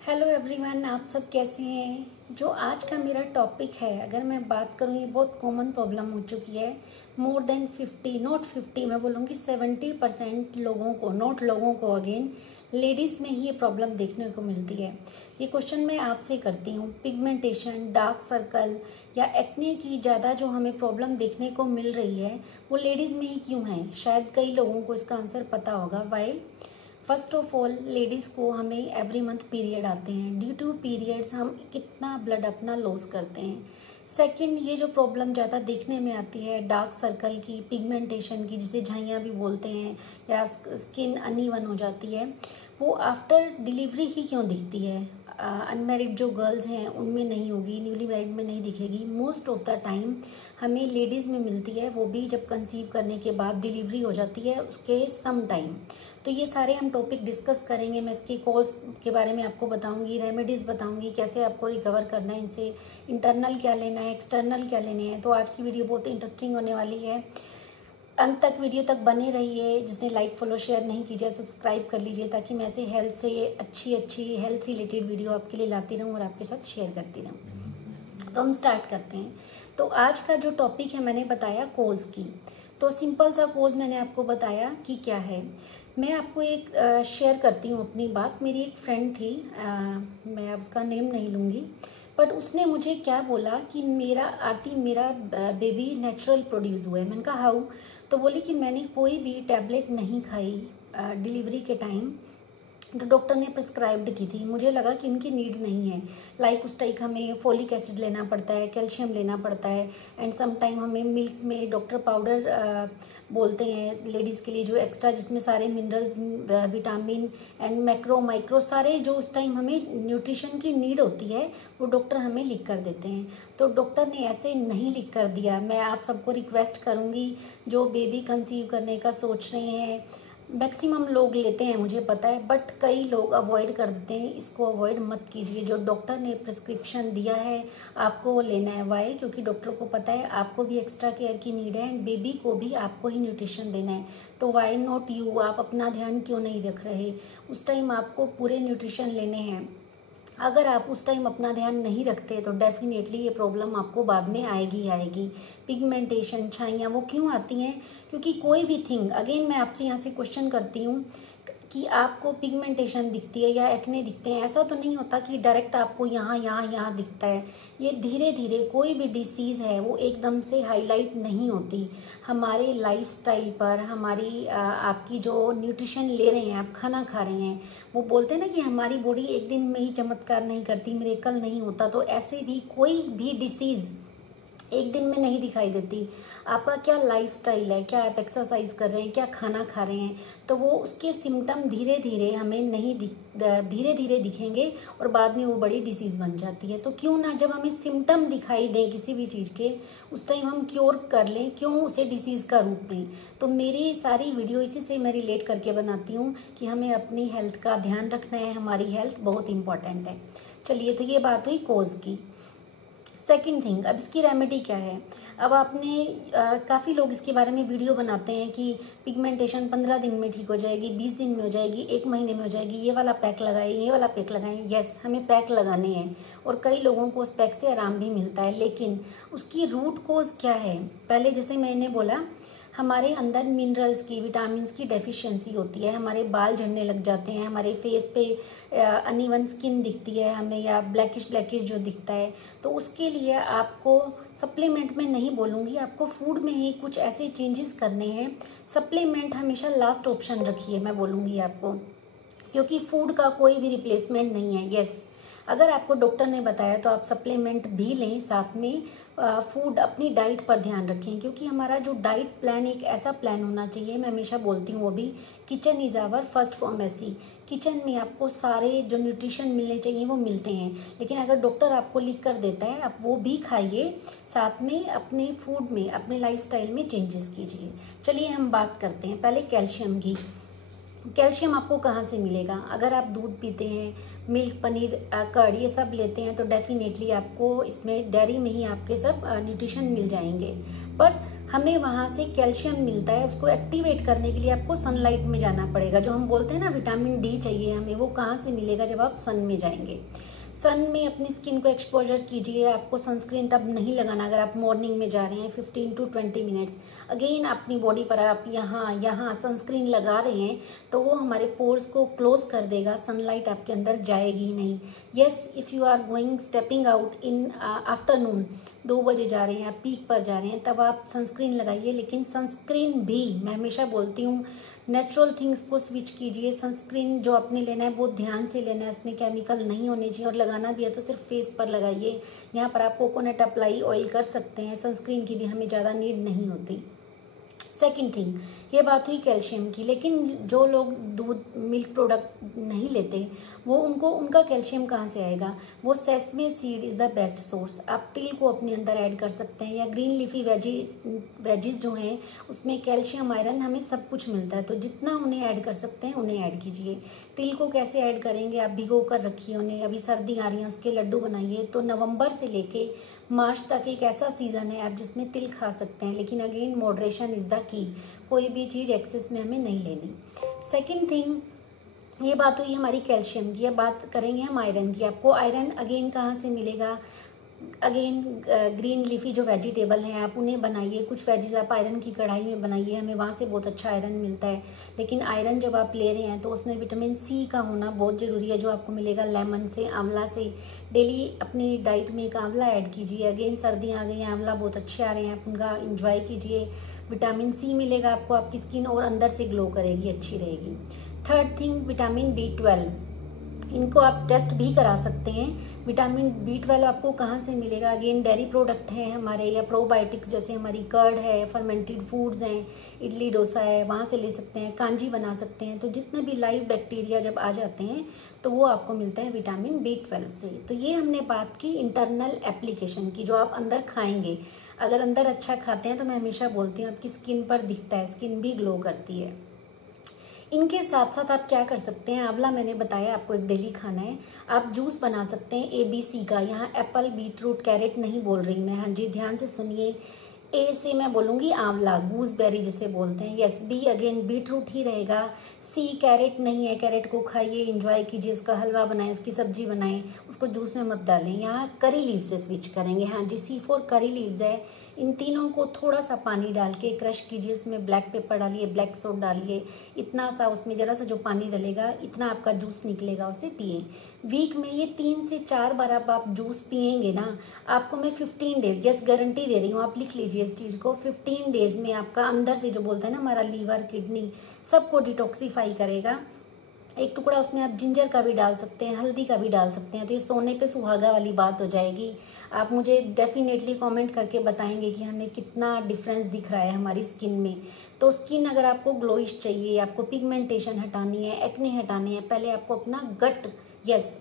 Hello everyone, आप सब कैसे हैं। जो आज का मेरा टॉपिक है, अगर मैं बात करूँ, ये बहुत कॉमन प्रॉब्लम हो चुकी है। मोर देन 50, नॉट 50, मैं बोलूँगी 70% लोगों को, नॉट लोगों को, अगेन लेडीज़ में ही ये प्रॉब्लम देखने को मिलती है। ये क्वेश्चन मैं आपसे करती हूँ, पिगमेंटेशन, डार्क सर्कल या एक्ने की ज़्यादा जो हमें प्रॉब्लम देखने को मिल रही है वो लेडीज़ में ही क्यों है। शायद कई लोगों को इसका आंसर पता होगा। Why? First of all, ladies को हमें एवरी मंथ पीरियड आते हैं। ड्यू टू पीरियड्स हम कितना ब्लड अपना लॉस करते हैं। सेकंड, ये जो प्रॉब्लम ज़्यादा देखने में आती है डार्क सर्कल की, पिगमेंटेशन की, जिसे झाइयाँ भी बोलते हैं, या स्किन अनइवन हो जाती है, वो आफ्टर डिलीवरी ही क्यों दिखती है। अनमेरिड जो गर्ल्स हैं उनमें नहीं होगी, न्यूली मैरिड में नहीं दिखेगी। मोस्ट ऑफ द टाइम हमें लेडीज़ में मिलती है, वो भी जब कंसीव करने के बाद डिलीवरी हो जाती है उसके सम टाइम। तो ये सारे हम टॉपिक डिस्कस करेंगे। मैं इसके कॉज के बारे में आपको बताऊंगी, रेमेडीज़ बताऊंगी, कैसे आपको रिकवर करना है इनसे, इंटरनल क्या लेना है, एक्सटर्नल क्या लेने हैं। तो आज की वीडियो बहुत इंटरेस्टिंग होने वाली है। अंत तक वीडियो तक बने रहिए। जिसने लाइक फॉलो शेयर नहीं कीजिए, सब्सक्राइब कर लीजिए, ताकि मैं ऐसे हेल्थ से अच्छी हेल्थ रिलेटेड वीडियो आपके लिए लाती रहूँ और आपके साथ शेयर करती रहूँ। तो हम स्टार्ट करते हैं। तो आज का जो टॉपिक है, मैंने बताया कोज की। तो सिंपल सा कोज मैंने आपको बताया कि क्या है। मैं आपको एक शेयर करती हूँ अपनी बात। मेरी एक फ्रेंड थी, मैं अब उसका नेम नहीं लूँगी, बट उसने मुझे क्या बोला कि मेरा आरती, मेरा बेबी नेचुरल प्रोड्यूस हुआ है। मैंने कहा हाउ? तो बोली कि मैंने कोई भी टैबलेट नहीं खाई डिलीवरी के टाइम, जो डॉक्टर ने प्रिस्क्राइब्ड की थी। मुझे लगा कि उनकी नीड नहीं है। लाइक उस टाइम हमें फोलिक एसिड लेना पड़ता है, कैल्शियम लेना पड़ता है, एंड सम टाइम हमें मिल्क में डॉक्टर पाउडर बोलते हैं लेडीज़ के लिए, जो एक्स्ट्रा, जिसमें सारे minerals, vitamin and macro micro सारे जो उस टाइम हमें न्यूट्रिशन की नीड होती है, वो डॉक्टर हमें लिख कर देते हैं। तो डॉक्टर ने ऐसे नहीं लिख कर दिया। मैं आप सबको रिक्वेस्ट करूँगी, जो बेबी कंसीव करने का सोच रहे हैं, मैक्सिमम लोग लेते हैं मुझे पता है, बट कई लोग अवॉइड कर देते हैं। इसको अवॉइड मत कीजिए। जो डॉक्टर ने प्रिस्क्रिप्शन दिया है आपको वो लेना है। वाई? क्योंकि डॉक्टर को पता है आपको भी एक्स्ट्रा केयर की नीड है, एंड बेबी को भी आपको ही न्यूट्रिशन देना है। तो वाई नॉट यू? आप अपना ध्यान क्यों नहीं रख रहे? उस टाइम आपको पूरे न्यूट्रिशन लेने हैं। अगर आप उस टाइम अपना ध्यान नहीं रखते तो डेफिनेटली ये प्रॉब्लम आपको बाद में आएगी। पिगमेंटेशन, छाइयाँ, वो क्यों आती हैं? क्योंकि कोई भी थिंग, अगेन मैं आपसे यहाँ से क्वेश्चन करती हूँ कि आपको पिगमेंटेशन दिखती है या एक्ने दिखते हैं, ऐसा तो नहीं होता कि डायरेक्ट आपको यहाँ दिखता है। ये धीरे धीरे, कोई भी डिसीज़ है वो एकदम से हाईलाइट नहीं होती। हमारे लाइफस्टाइल पर, हमारी आपकी जो न्यूट्रिशन ले रहे हैं, आप खाना खा रहे हैं, वो बोलते हैं ना कि हमारी बॉडी एक दिन में ही चमत्कार नहीं करती, मिरेकल नहीं होता। तो ऐसे भी कोई भी डिसीज़ एक दिन में नहीं दिखाई देती। आपका क्या लाइफस्टाइल है, क्या आप एक्सरसाइज कर रहे हैं, क्या खाना खा रहे हैं, तो वो उसके सिम्टम धीरे धीरे हमें नहीं धीरे धीरे दिखेंगे और बाद में वो बड़ी डिसीज़ बन जाती है। तो क्यों ना, जब हमें सिम्टम दिखाई दें किसी भी चीज़ के, उस टाइम हम क्योर कर लें, क्यों उसे डिसीज़ का रूप दें। तो मेरी सारी वीडियो इसी से मैं रिलेट करके बनाती हूँ कि हमें अपनी हेल्थ का ध्यान रखना है। हमारी हेल्थ बहुत इंपॉर्टेंट है। चलिए, तो ये बात हुई कोज की। सेकेंड थिंग, अब इसकी रेमेडी क्या है। अब आपने काफ़ी लोग इसके बारे में वीडियो बनाते हैं कि पिगमेंटेशन 15 दिन में ठीक हो जाएगी, 20 दिन में हो जाएगी, 1 महीने में हो जाएगी, ये वाला पैक लगाएं, ये वाला पैक लगाएं। यस, हमें पैक लगाने हैं और कई लोगों को उस पैक से आराम भी मिलता है, लेकिन उसकी रूट कोज क्या है। पहले जैसे मैंने बोला, हमारे अंदर मिनरल्स की, विटामिन्स की डेफिशिएंसी होती है, हमारे बाल झड़ने लग जाते हैं, हमारे फेस पे अनइवन स्किन दिखती है हमें, या ब्लैकिश जो दिखता है। तो उसके लिए आपको सप्लीमेंट में नहीं बोलूँगी, आपको फूड में ही कुछ ऐसे चेंजेस करने हैं। सप्लीमेंट हमेशा लास्ट ऑप्शन रखिए, मैं बोलूँगी आपको, क्योंकि फूड का कोई भी रिप्लेसमेंट नहीं है। यस, अगर आपको डॉक्टर ने बताया तो आप सप्लीमेंट भी लें, साथ में फूड, अपनी डाइट पर ध्यान रखें, क्योंकि हमारा जो डाइट प्लान एक ऐसा प्लान होना चाहिए। मैं हमेशा बोलती हूँ, वो भी kitchen is our first pharmacy. Kitchen में आपको सारे जो न्यूट्रिशन मिलने चाहिए वो मिलते हैं, लेकिन अगर डॉक्टर आपको लिख कर देता है, आप वो भी खाइए, साथ में अपने फूड में, अपने लाइफस्टाइल में चेंजेस कीजिए। चलिए हम बात करते हैं पहले कैल्शियम की। कैल्शियम आपको कहाँ से मिलेगा? अगर आप दूध पीते हैं, मिल्क, पनीर, कर्ड ये सब लेते हैं तो डेफिनेटली आपको इसमें डेयरी में ही आपके सब न्यूट्रिशन मिल जाएंगे। पर हमें वहाँ से कैल्शियम मिलता है, उसको एक्टिवेट करने के लिए आपको सनलाइट में जाना पड़ेगा। जो हम बोलते हैं ना विटामिन डी चाहिए हमें, वो कहाँ से मिलेगा? जब आप सन में जाएंगे। सन में अपनी स्किन को एक्सपोजर कीजिए। आपको सनस्क्रीन तब नहीं लगाना अगर आप मॉर्निंग में जा रहे हैं 15 to 20 मिनट्स। अगेन अपनी बॉडी पर आप यहाँ सनस्क्रीन लगा रहे हैं तो वो हमारे पोर्स को क्लोज कर देगा, सनलाइट आपके अंदर जाएगी ही नहीं। Yes, if you are going stepping out in afternoon, 2 बजे जा रहे हैं, आप पीक पर जा रहे हैं, तब आप सनस्क्रीन लगाइए। लेकिन सनस्क्रीन भी मैं हमेशा बोलती हूँ नेचुरल थिंग्स को स्विच कीजिए। सनस्क्रीन जो आपने लेना है बहुत ध्यान से लेना है, उसमें केमिकल नहीं होने चाहिए, और लगाना भी है तो सिर्फ फेस पर लगाइए। यहाँ पर आप कोकोनट अप्लाई ऑयल कर सकते हैं, सनस्क्रीन की भी हमें ज़्यादा नीड नहीं होती। सेकंड थिंग, ये बात हुई कैल्शियम की। लेकिन जो लोग दूध, मिल्क प्रोडक्ट नहीं लेते वो उनका कैल्शियम कहाँ से आएगा? वो sesame seed is the best source. आप तिल को अपने अंदर ऐड कर सकते हैं, या ग्रीन लीफी वेजीज जो हैं उसमें कैल्शियम, आयरन, हमें सब कुछ मिलता है। तो जितना उन्हें ऐड कर सकते हैं उन्हें ऐड कीजिए। तिल को कैसे ऐड करेंगे? आप भिगो कर रखिए उन्हें, अभी सर्दी आ रही है उसके लड्डू बनाइए। तो नवंबर से लेके मार्च तक एक ऐसा सीज़न है आप जिसमें तिल खा सकते हैं, लेकिन again moderation is the key. कोई भी चीज़ एक्सेस में हमें नहीं लेनी। सेकंड थिंग, ये बात हुई हमारी कैल्शियम की। अब बात करेंगे हम आयरन की। आपको आयरन अगेन कहाँ से मिलेगा? अगेन ग्रीन लीफी जो वेजिटेबल हैं आप उन्हें बनाइए। कुछ वेजीज आप आयरन की कढ़ाई में बनाइए, हमें वहाँ से बहुत अच्छा आयरन मिलता है। लेकिन आयरन जब आप ले रहे हैं तो उसमें विटामिन सी का होना बहुत ज़रूरी है, जो आपको मिलेगा लेमन से, आंवला से। डेली अपनी डाइट में एक आंवला ऐड कीजिए। अगेन सर्दियाँ आ गई हैं, आंवला बहुत अच्छे आ रहे हैं, आप उनका इंजॉय कीजिए। विटामिन सी मिलेगा आपको, आपकी स्किन और अंदर से ग्लो करेगी, अच्छी रहेगी। थर्ड थिंग, विटामिन B12, इनको आप टेस्ट भी करा सकते हैं। विटामिन B12 आपको कहाँ से मिलेगा? अगेन डेयरी प्रोडक्ट हैं हमारे, या प्रोबायोटिक्स जैसे हमारी कर्ड है, फर्मेंटेड फूड्स हैं, इडली डोसा है, वहाँ से ले सकते हैं, कांजी बना सकते हैं। तो जितने भी लाइव बैक्टीरिया जब आ जाते हैं तो वो आपको मिलता है विटामिन B12 से। तो ये हमने बात की इंटरनल एप्लीकेशन की, जो आप अंदर खाएंगे। अगर अंदर अच्छा खाते हैं तो मैं हमेशा बोलती हूँ आपकी स्किन पर दिखता है, स्किन भी ग्लो करती है। इनके साथ साथ आप क्या कर सकते हैं? आंवला मैंने बताया आपको एक डेली खाना है। आप जूस बना सकते हैं ABC का। यहाँ एप्पल, बीटरूट, कैरेट नहीं बोल रही मैं, हाँ जी ध्यान से सुनिए। A से मैं बोलूँगी आंवला, गूसबेरी जिसे बोलते हैं। यस, B अगेन बीटरूट ही रहेगा। C कैरेट नहीं है, कैरेट को खाइए, एंजॉय कीजिए, उसका हलवा बनाएं, उसकी सब्जी बनाएं, उसको जूस में मत डालें। यहाँ करी लीव से स्विच करेंगे। हाँ जी, C4 करी लीव्स है। इन तीनों को थोड़ा सा पानी डाल के क्रश कीजिए, उसमें ब्लैक पेपर डालिए, ब्लैक सोल्ट डालिए, इतना सा उसमें ज़रा सा जो पानी डलेगा इतना आपका जूस निकलेगा, उसे पिए। वीक में ये 3 से 4 बार आप जूस पिएंगे ना, आपको मैं 15 डेज यस गारंटी दे रही हूँ, आप लिख लीजिए इस चीज़ को। 15 डेज में आपका अंदर से जो बोलते हैं ना हमारा लीवर, किडनी, सबको डिटॉक्सीफाई करेगा। एक टुकड़ा उसमें आप जिंजर का भी डाल सकते हैं, हल्दी का भी डाल सकते हैं। तो ये सोने पे सुहागा वाली बात हो जाएगी। आप मुझे डेफिनेटली कमेंट करके बताएंगे कि हमें कितना डिफरेंस दिख रहा है हमारी स्किन में। तो स्किन अगर आपको ग्लोइश चाहिए, आपको पिगमेंटेशन हटानी है, एक्ने हटाने हैं, पहले आपको अपना गट,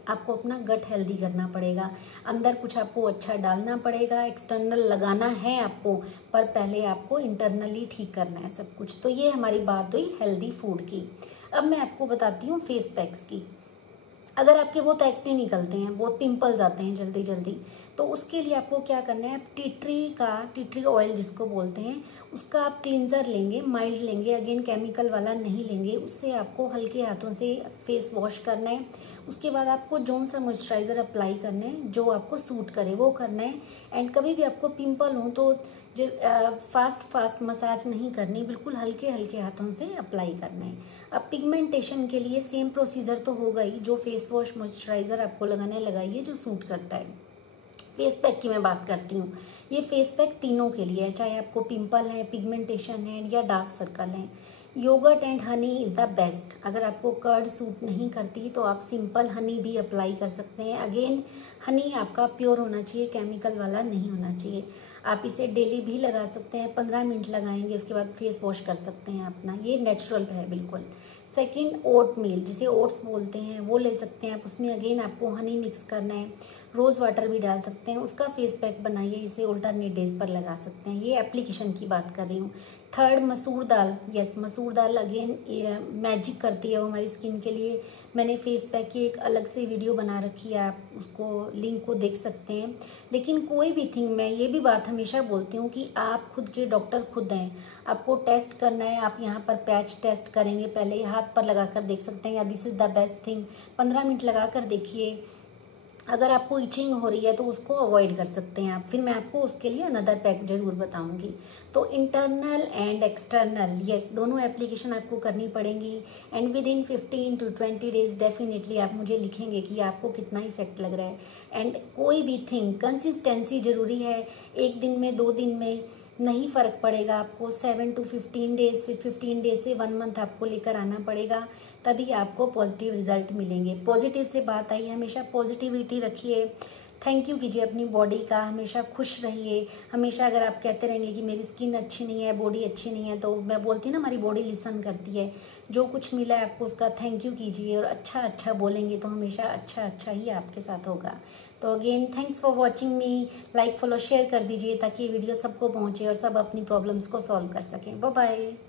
आपको अपना गट हेल्दी करना पड़ेगा। अंदर कुछ आपको अच्छा डालना पड़ेगा, एक्सटर्नल लगाना है आपको, पर पहले आपको इंटरनली ठीक करना है सब कुछ। तो ये हमारी बात हुई हेल्दी फूड की। अब मैं आपको बताती हूँ फेस पैक्स की। अगर आपके बहुत एक्ने निकलते हैं, बहुत पिंपल्स आते हैं जल्दी जल्दी, तो उसके लिए आपको क्या करना है? आप टी ट्री ऑयल जिसको बोलते हैं, उसका आप क्लींजर लेंगे, माइल्ड लेंगे, अगेन केमिकल वाला नहीं लेंगे। उससे आपको हल्के हाथों से फेस वॉश करना है। उसके बाद आपको जोन सा मॉइस्चराइज़र अप्लाई करना है, जो आपको सूट करे वो करना है। एंड कभी भी आपको पिंपल हो तो जो फास्ट मसाज नहीं करनी, बिल्कुल हल्के हल्के हाथों से अप्लाई करना है। अब पिगमेंटेशन के लिए सेम प्रोसीजर तो होगा ही, जो फेस वॉश मॉइस्चराइज़र आपको लगाना है लगाइए, जो सूट करता है। फेस पैक की मैं बात करती हूँ। ये फेस पैक तीनों के लिए है, चाहे आपको पिंपल है, पिगमेंटेशन है, या डार्क सर्कल है। Yogurt and honey is the best. अगर आपको कर्ड सूट नहीं करती तो आप सिंपल हनी भी अप्लाई कर सकते हैं। अगेन हनी आपका प्योर होना चाहिए, केमिकल वाला नहीं होना चाहिए। आप इसे डेली भी लगा सकते हैं, 15 मिनट लगाएंगे, उसके बाद फेस वॉश कर सकते हैं अपना। ये नेचुरल है बिल्कुल। सेकंड, ओट मील जिसे ओट्स बोलते हैं वो ले सकते हैं आप। उसमें अगेन आपको हनी मिक्स करना है, रोज़ वाटर भी डाल सकते हैं। उसका फेस पैक बनाइए, इसे अल्टरनेट डेज पर लगा सकते हैं। ये एप्लीकेशन की बात कर रही हूँ। थर्ड, मसूर दाल। यस, मसूर दाल अगेन मैजिक करती है वो हमारी स्किन के लिए। मैंने फेस पैक की एक अलग से वीडियो बना रखी है, आप उसको लिंक को देख सकते हैं। लेकिन कोई भी थिंग, मैं ये भी बात हमेशा बोलती हूँ कि आप खुद के डॉक्टर खुद हैं। आपको टेस्ट करना है, आप यहाँ पर पैच टेस्ट करेंगे, पहले हाथ पर लगा कर देख सकते हैं, या this is the best thing. 15 minute लगा कर देखिए। अगर आपको इचिंग हो रही है तो उसको अवॉइड कर सकते हैं आप। फिर मैं आपको उसके लिए अनदर पैक जरूर बताऊंगी। तो इंटरनल एंड एक्सटर्नल, यस, दोनों एप्लीकेशन आपको करनी पड़ेंगी। And with in 15 to 20 days definitely आप मुझे लिखेंगे कि आपको कितना इफेक्ट लग रहा है। एंड कोई भी थिंग, कंसिस्टेंसी जरूरी है। एक दिन में, 2 दिन में नहीं फ़र्क पड़ेगा। आपको 7 to 15 डेज, फिर 15 डेज से 1 मंथ आपको लेकर आना पड़ेगा, तभी आपको पॉजिटिव रिजल्ट मिलेंगे। पॉजिटिव से बात आई, हमेशा पॉजिटिविटी रखिए। थैंक यू कीजिए अपनी बॉडी का, हमेशा खुश रहिए। हमेशा अगर आप कहते रहेंगे कि मेरी स्किन अच्छी नहीं है, बॉडी अच्छी नहीं है, तो मैं बोलती ना हमारी बॉडी लिसन करती है। जो कुछ मिला है आपको उसका थैंक यू कीजिए, और अच्छा अच्छा बोलेंगे तो हमेशा अच्छा अच्छा ही आपके साथ होगा। तो again thanks for watching me. Like, follow, share कर दीजिए ताकि ये वीडियो सबको पहुँचे और सब अपनी प्रॉब्लम्स को सॉल्व कर सकें। Bye bye.